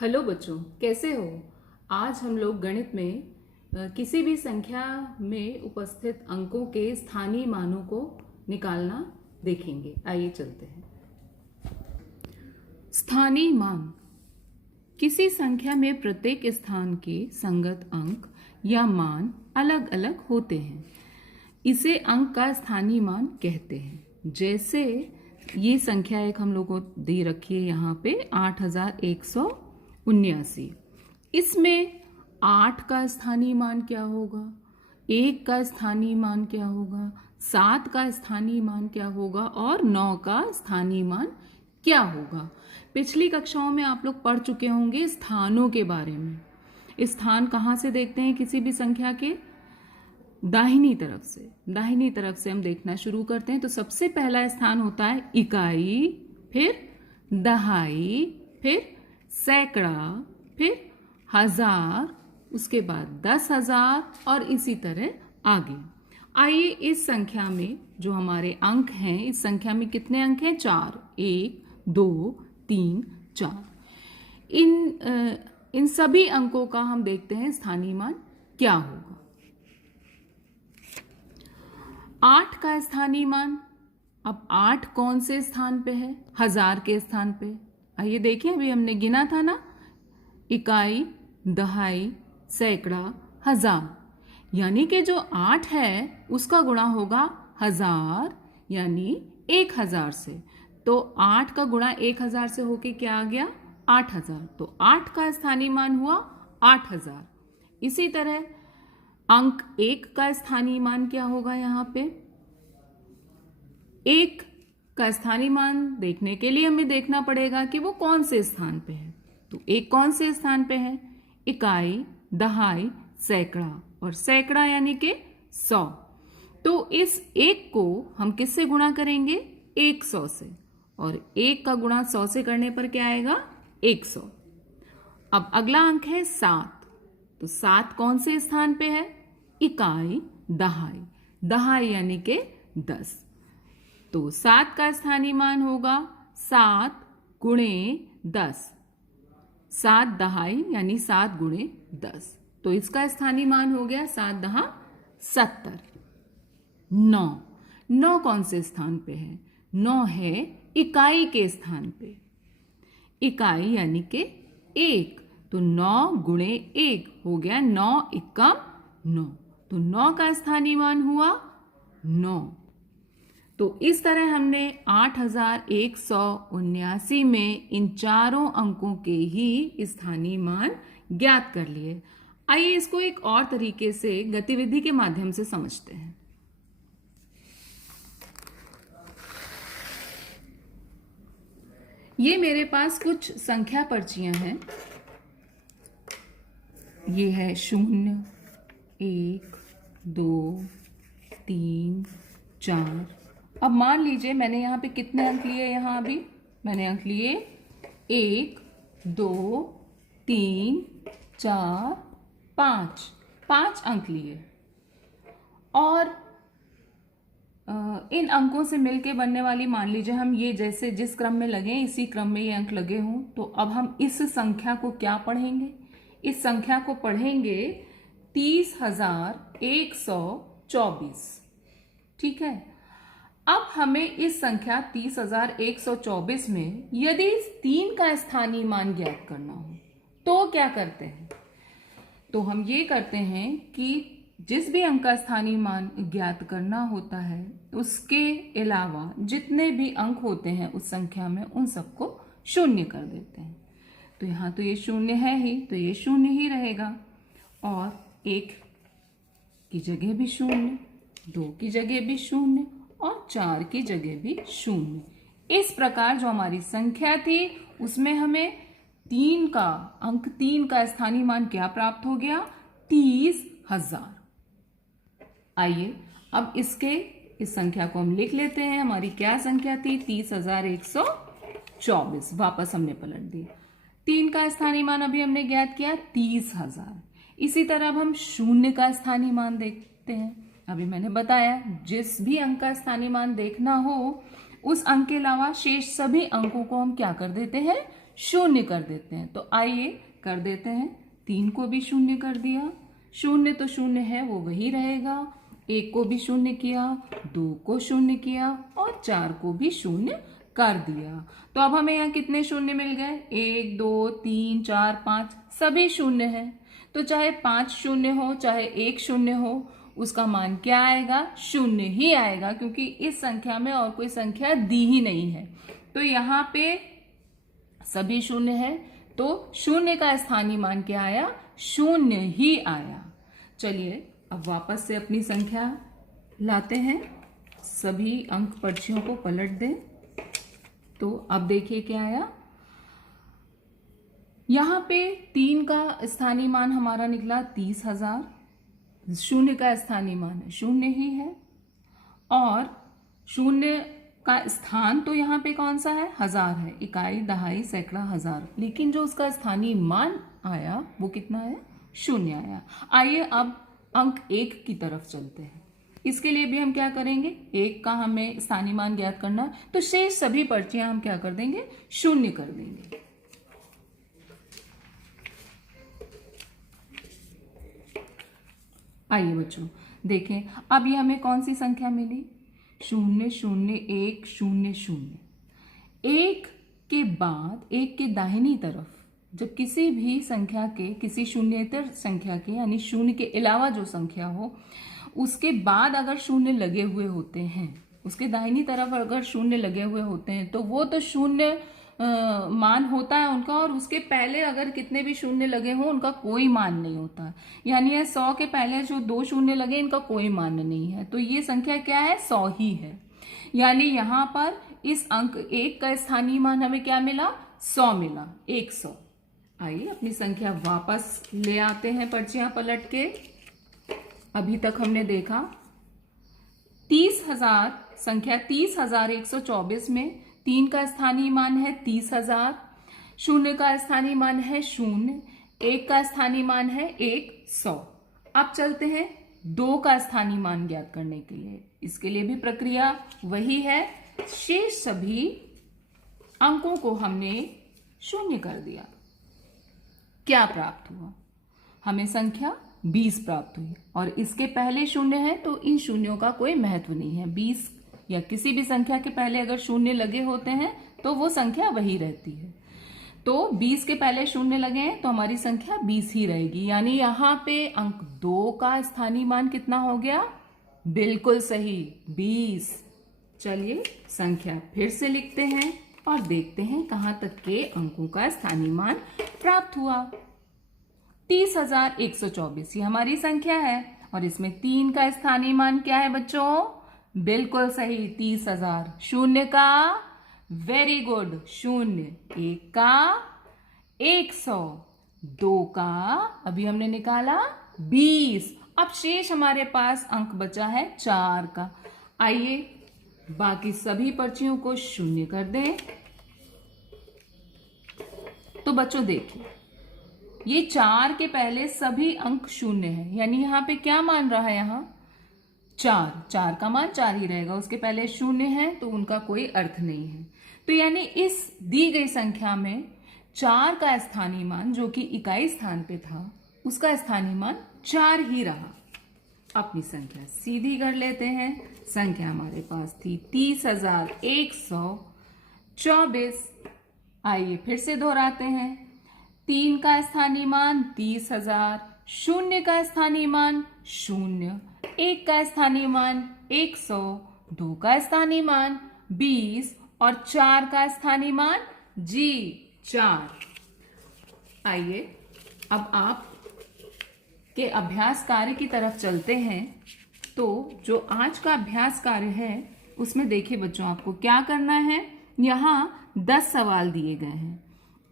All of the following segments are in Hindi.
हेलो बच्चों, कैसे हो। आज हम लोग गणित में किसी भी संख्या में उपस्थित अंकों के स्थानीय मानों को निकालना देखेंगे। आइए चलते हैं। स्थानीय मान। किसी संख्या में प्रत्येक स्थान के संगत अंक या मान अलग अलग होते हैं। इसे अंक का स्थानीय मान कहते हैं। जैसे ये संख्या एक हम लोग को दे रखी है यहाँ पे 8179। इसमें 8 का स्थानीय मान क्या होगा, 1 का स्थानीय मान क्या होगा, 7 का स्थानीय मान क्या होगा और 9 का स्थानीय मान क्या होगा। पिछली कक्षाओं में आप लोग पढ़ चुके होंगे स्थानों के बारे में। स्थान कहाँ से देखते हैं किसी भी संख्या के? दाहिनी तरफ से हम देखना शुरू करते हैं। तो सबसे पहला स्थान होता है इकाई, फिर दहाई, फिर सैकड़ा, फिर हजार, उसके बाद 10,000 और इसी तरह आगे। आइए इस संख्या में जो हमारे अंक हैं, इस संख्या में कितने अंक हैं? 4। 1 2 3 4। इन सभी अंकों का हम देखते हैं स्थानीय मान क्या होगा। 8 का स्थानीय मान, अब 8 कौन से स्थान पे है? 1000 के स्थान पे। आइए देखिए, अभी हमने गिना था ना, इकाई, दहाई, सैकड़ा, हजार, यानी कि जो 8 है उसका गुणा होगा 1000 यानी 1000 से। तो 8 का गुणा 1000 से होके क्या आ गया? 8000। तो 8 का स्थानीय मान हुआ 8000। इसी तरह अंक 1 का स्थानीय मान क्या होगा? यहाँ पे 1 का स्थानीय मान देखने के लिए हमें देखना पड़ेगा कि वो कौन से स्थान पे है। तो 1 कौन से स्थान पे है? इकाई, दहाई, सैकड़ा, और सैकड़ा यानी कि 100। तो इस 1 को हम किससे गुणा करेंगे? 100 से। और 1 का गुणा 100 से करने पर क्या आएगा? 100। अब अगला अंक है 7। तो 7 कौन से स्थान पे है? इकाई, दहाई, दहाई यानी कि 10। तो 7 का स्थानीय मान होगा 7 गुणे 10। 7 दहाई यानी 7 गुणे 10। तो इसका स्थानीय मान हो गया 7 दहा 70। 9 कौन से स्थान पे है? 9 है इकाई के स्थान पे। इकाई यानी कि 1। तो 9 गुणे 1 हो गया 9 एकम 9। तो 9 का स्थानीय मान हुआ 9। तो इस तरह हमने 8179 में इन चारों अंकों के ही स्थानीय मान ज्ञात कर लिए। आइए इसको एक और तरीके से गतिविधि के माध्यम से समझते हैं। ये मेरे पास कुछ संख्या पर्चियां हैं। ये है 0 1 2 3 4। अब मान लीजिए मैंने यहाँ पे कितने अंक लिए? यहाँ अभी मैंने अंक लिए 1 2 3 4 5 अंक लिए। और इन अंकों से मिलके बनने वाली, मान लीजिए हम ये जैसे जिस क्रम में लगे इसी क्रम में ये अंक लगे हों, तो अब हम इस संख्या को क्या पढ़ेंगे? इस संख्या को पढ़ेंगे 30,124। ठीक है। अब हमें इस संख्या 30,124 में यदि 3 का स्थानीय मान ज्ञात करना हो तो क्या करते हैं? तो हम ये करते हैं कि जिस भी अंक का स्थानीय मान ज्ञात करना होता है उसके अलावा जितने भी अंक होते हैं उस संख्या में उन सबको शून्य कर देते हैं। तो यहाँ तो ये शून्य है ही, तो ये शून्य ही रहेगा। और 1 की जगह भी शून्य, 2 की जगह भी शून्य और 4 की जगह भी शून्य। इस प्रकार जो हमारी संख्या थी उसमें हमें 3 का स्थानीय मान क्या प्राप्त हो गया? 30,000। आइए अब इस संख्या को हम लिख लेते हैं। हमारी क्या संख्या थी? 30,124। वापस हमने पलट दिया। 3 का स्थानीय मान अभी हमने ज्ञात किया 30,000। इसी तरह अब हम 0 का स्थानीय मान देखते हैं। अभी मैंने बताया जिस भी अंक का स्थानीय मान देखना हो उस अंक के अलावा शेष सभी अंकों को हम क्या कर देते हैं? शून्य कर देते हैं। तो आइए कर देते हैं। 3 को भी शून्य कर दिया, शून्य तो शून्य है वो वही रहेगा। 1 को भी शून्य किया, 2 को शून्य किया और 4 को भी शून्य कर दिया। तो अब हमें यहाँ कितने शून्य मिल गए? 1 2 3 4 5 सभी शून्य है। तो चाहे 5 शून्य हो चाहे 1 शून्य हो, उसका मान क्या आएगा? शून्य ही आएगा, क्योंकि इस संख्या में और कोई संख्या दी ही नहीं है। तो यहाँ पे सभी शून्य है, तो शून्य का स्थानीय मान क्या आया? शून्य ही आया। चलिए अब वापस से अपनी संख्या लाते हैं। सभी अंक पर्चियों को पलट दें। तो अब देखिए क्या आया। यहाँ पे 3 का स्थानीय मान हमारा निकला 30,000। शून्य का स्थानीय मान शून्य ही है, और शून्य का स्थान तो यहाँ पे कौन सा है? 1000 है। इकाई, दहाई, सैकड़ा, हजार। लेकिन जो उसका स्थानीय मान आया वो कितना है? शून्य आया। आइए अब अंक 1 की तरफ चलते हैं। इसके लिए भी हम क्या करेंगे? 1 का हमें स्थानीय मान ज्ञात करना है, तो शेष सभी पर्चियां हम क्या कर देंगे? शून्य कर देंगे। आइए बच्चों देखें, अब ये हमें कौन सी संख्या मिली? 0 0 1 0 0। 1 के बाद 1 के दाहिनी तरफ जब किसी भी संख्या के, किसी शून्येतर संख्या के, यानी शून्य के अलावा जो संख्या हो, उसके बाद अगर शून्य लगे हुए होते हैं, उसके दाहिनी तरफ अगर शून्य लगे हुए होते हैं, तो वो तो शून्य मान होता है उनका, और उसके पहले अगर कितने भी शून्य लगे हों उनका कोई मान नहीं होता। यानी ये 100 के पहले जो 2 शून्य लगे इनका कोई मान नहीं है। तो ये संख्या क्या है? 100 ही है। यानी यहाँ पर इस अंक 1 का स्थानीय मान हमें क्या मिला? 100 मिला, 100। आइए अपनी संख्या वापस ले आते हैं पर्चियां पलट के। अभी तक हमने देखा 30,000, संख्या 30,124 में 3 का स्थानीय मान है 30,000, शून्य का स्थानीय मान है 0, 1 का स्थानीय मान है 100। अब चलते हैं 2 का स्थानीय मान ज्ञात करने के लिए। इसके लिए भी प्रक्रिया वही है। शेष सभी अंकों को हमने शून्य कर दिया। क्या प्राप्त हुआ? हमें संख्या 20 प्राप्त हुई, और इसके पहले शून्य है तो इन शून्यों का कोई महत्व नहीं है। 20 या किसी भी संख्या के पहले अगर शून्य लगे होते हैं तो वो संख्या वही रहती है। तो 20 के पहले शून्य लगे हैं तो हमारी संख्या 20 ही रहेगी। यानी यहाँ पे अंक 2 का स्थानीय मान कितना हो गया? बिल्कुल सही, 20। चलिए संख्या फिर से लिखते हैं और देखते हैं कहां तक के अंकों का स्थानीय मान प्राप्त हुआ। 30,124 ये हमारी संख्या है, और इसमें 3 का स्थानीय मान क्या है बच्चों? बिल्कुल सही, 30,000। शून्य का, वेरी गुड, 0। 1 का 100, 2 का अभी हमने निकाला 20। अब शेष हमारे पास अंक बचा है 4 का। आइए बाकी सभी पर्चियों को शून्य कर दें। तो बच्चों देखिए, ये 4 के पहले सभी अंक शून्य है, यानी यहां पे क्या मान रहा है? यहां 4 का मान 4 ही रहेगा। उसके पहले शून्य है तो उनका कोई अर्थ नहीं है। तो यानी इस दी गई संख्या में 4 का स्थानीय मान जो कि इकाई स्थान पे था, उसका स्थानीय मान 4 ही रहा। अपनी संख्या सीधी कर लेते हैं। संख्या हमारे पास थी 30,124। आइए फिर से दोहराते हैं। 3 का स्थानीय मान 30,000, शून्य का स्थानीय मान 0, 1 का स्थानीय मान 100, 2 का स्थानीय मान 20 और 4 का स्थानीय मान 4। आइए अब आप के अभ्यास कार्य की तरफ चलते हैं। तो जो आज का अभ्यास कार्य है उसमें देखिए बच्चों, आपको क्या करना है। यहाँ 10 सवाल दिए गए हैं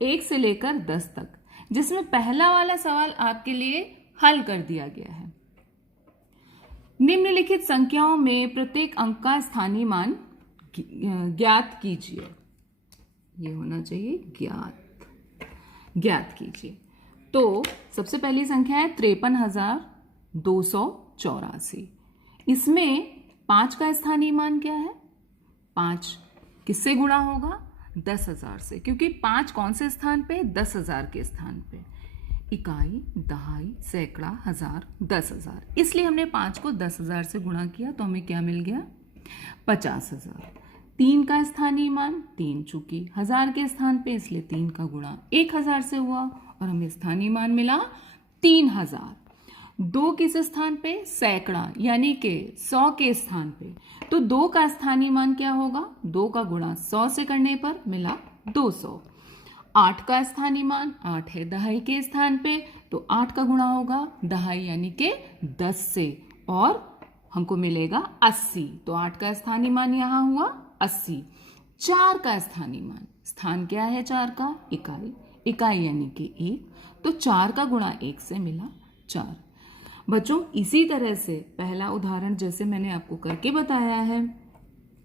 1 से लेकर 10 तक, जिसमें पहला वाला सवाल आपके लिए हल कर दिया गया है। निम्नलिखित संख्याओं में प्रत्येक अंक का स्थानीय मान ज्ञात कीजिए। ये होना चाहिए ज्ञात कीजिए। तो सबसे पहली संख्या है 53,284। इसमें 5 का स्थानीय मान क्या है? 5 किससे गुणा होगा? 10,000 से, क्योंकि 5 कौन से स्थान पे? 10,000 के स्थान पे। इकाई, दहाई, सैकड़ा, हजार, 10,000, इसलिए हमने 5 को 10,000 से गुणा किया तो हमें क्या मिल गया? 50,000। 3 का स्थानीय मान 3, चूंकि 1000 के स्थान पे इसलिए 3 का गुणा 1000 से हुआ और हमें स्थानीय मान मिला 3000। 2 किस स्थान पे? सैकड़ा, यानी कि 100 के स्थान पे, तो 2 का स्थानीय मान क्या होगा? 2 का गुणा 100 से करने पर मिला 200। 8 का स्थानीय मान 8 है दहाई के स्थान पे, तो 8 का गुणा होगा दहाई यानी कि 10 से और हमको मिलेगा 80। तो 8 का स्थानीय मान यहाँ हुआ 80। 4 का स्थानीय मान, स्थान क्या है 4 का? इकाई, इकाई यानी कि 1, तो 4 का गुणा 1 से मिला 4। बच्चों इसी तरह से पहला उदाहरण जैसे मैंने आपको करके बताया है,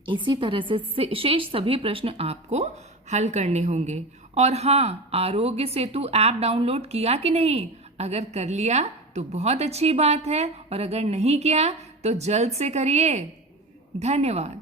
इसी तरह से शेष सभी प्रश्न आपको हल करने होंगे। और हाँ, आरोग्य सेतु ऐप डाउनलोड किया कि नहीं? अगर कर लिया तो बहुत अच्छी बात है, और अगर नहीं किया तो जल्द से करिए। धन्यवाद।